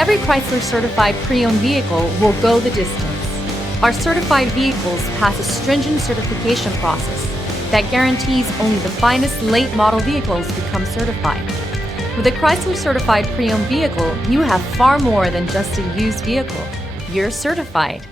Every Chrysler certified pre-owned vehicle will go the distance. Our certified vehicles pass a stringent certification process that guarantees only the finest late model vehicles become certified. With a Chrysler certified pre-owned vehicle, you have far more than just a used vehicle. You're certified.